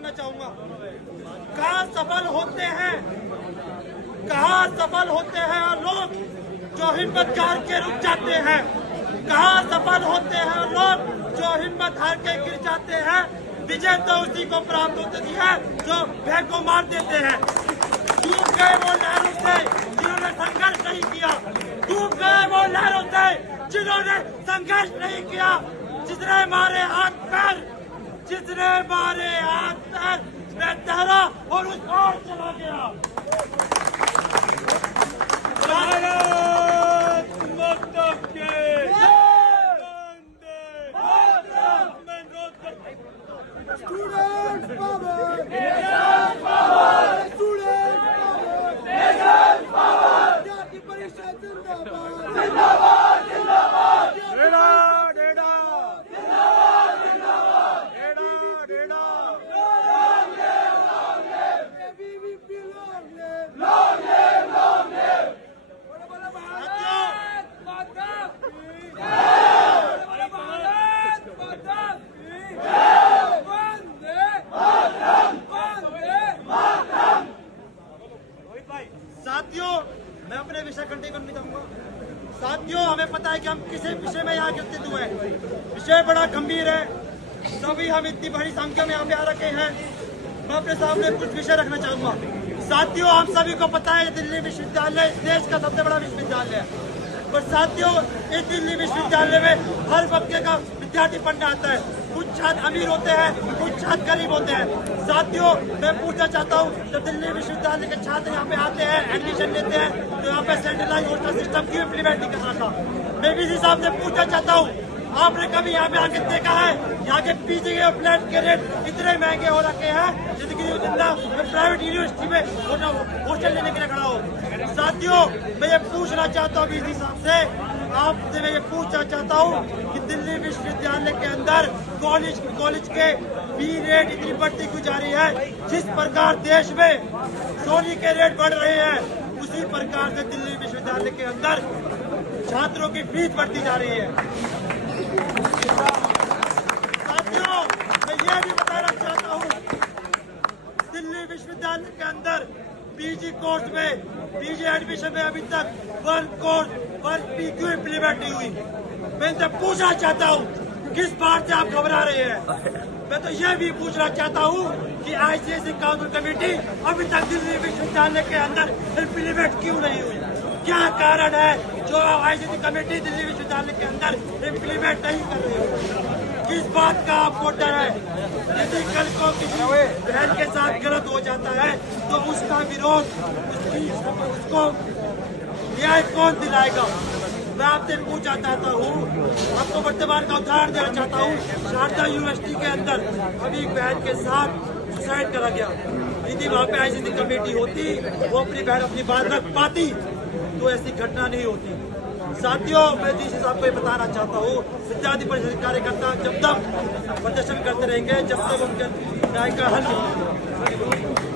करना चाहूंगा। कहाँ सफल होते हैं लोग जो हिम्मत हार के रुक जाते हैं। कहाँ सफल होते हैं लोग जो हिम्मत हार के गिर जाते हैं। विजय तो उसी को प्राप्त होती है जो भय को मार देते हैं। डूब गए वो लहरों से जिन्होंने संघर्ष नहीं किया। डूब गए वो लहरों से जिन्होंने संघर्ष नहीं किया। जिसने मारे हाथ पैर मैं तहरा और उस ओर चला गया। Student power! Student power! जाति परिषद जिंदाबाद! जिंदाबाद! जिंदाबाद! साथियों, मैं अपने विषय कंटिन्यू करना चाहूंगा। साथियों, हमें पता है कि हम किसी विषय में यहाँ उपस्थित हुए हैं। विषय बड़ा गंभीर है। सभी हम इतनी बड़ी संख्या में यहाँ पे आ रखे हैं। मैं अपने सामने कुछ विषय रखना चाहूंगा। साथियों, हम सभी को पता है दिल्ली विश्वविद्यालय देश का सबसे बड़ा विश्वविद्यालय है। पर साथियों, इस दिल्ली विश्वविद्यालय में हर तबके का विद्यार्थी पढ़ने आता है। कुछ छात्र अमीर होते हैं, कुछ छात्र गरीब होते हैं। साथियों, मैं पूछना चाहता हूँ, जब दिल्ली विश्वविद्यालय के छात्र यहाँ पे आते हैं, एडमिशन लेते हैं, तो यहाँ पे सेंट्रलाइज हॉस्टल सिस्टम क्यों इम्प्लीमेंट नहीं कर रहा था? मैं वीसी साहब से पूछना चाहता हूँ, आपने कभी यहाँ पे आके देखा है यहाँ के पीजी के फ्लैट के रेट इतने महंगे हो रखे हैं जिंदगी प्राइवेट यूनिवर्सिटी में हॉस्टल लेने के लिए खड़ा हो? साथियों, मैं ये पूछना चाहता हूँ वीसी साहब से, आपसे मैं ये पूछना चाहता हूँ कि दिल्ली विश्वविद्यालय के अंदर कॉलेज के फी रेट इतनी बढ़ती क्यों जा रही है? जिस प्रकार देश में सोने के रेट बढ़ रहे हैं, उसी प्रकार से दिल्ली विश्वविद्यालय के अंदर छात्रों की फीस बढ़ती जा रही है। साथियों, मैं ये भी बताना चाहता हूँ, दिल्ली विश्वविद्यालय के अंदर पीजी कोर्स में पीजी एडमिशन में अभी तक वन फी क्यों इम्प्लीमेंट नहीं हुई? मैं इनसे पूछना चाहता हूँ, किस बात से आप घबरा रहे हैं? मैं तो यह भी पूछना चाहता हूँ कि आईसीएसई काउंसिल कमेटी अभी तक दिल्ली विश्वविद्यालय के अंदर इम्प्लीमेंट क्यों नहीं हुई? क्या कारण है जो आईसीएसई कमेटी दिल्ली विश्वविद्यालय के अंदर इम्प्लीमेंट नहीं कर रही है? किस बात का आपको डर है? यदि कल को किसी बहन के साथ गलत हो जाता है तो उसका विरोध उसको न्याय कौन दिलाएगा? मैं आपसे पूछना चाहता हूँ, आपको वर्तमान का उदाहरण देना चाहता हूँ। शारदा यूनिवर्सिटी के अंदर अभी एक बहन के साथ सुसाइड करा गया। यदि वहाँ पे आईसीएसई कमेटी होती, वो अपनी बहन अपनी बात रख पाती, तो ऐसी घटना नहीं होती। साथियों, मैं जिस हिसाब को बताना चाहता हूँ, विद्यार्थी परिषद कार्यकर्ता जब तक प्रदर्शन करते रहेंगे जब तक उनके न्याय का हल नहीं होगा।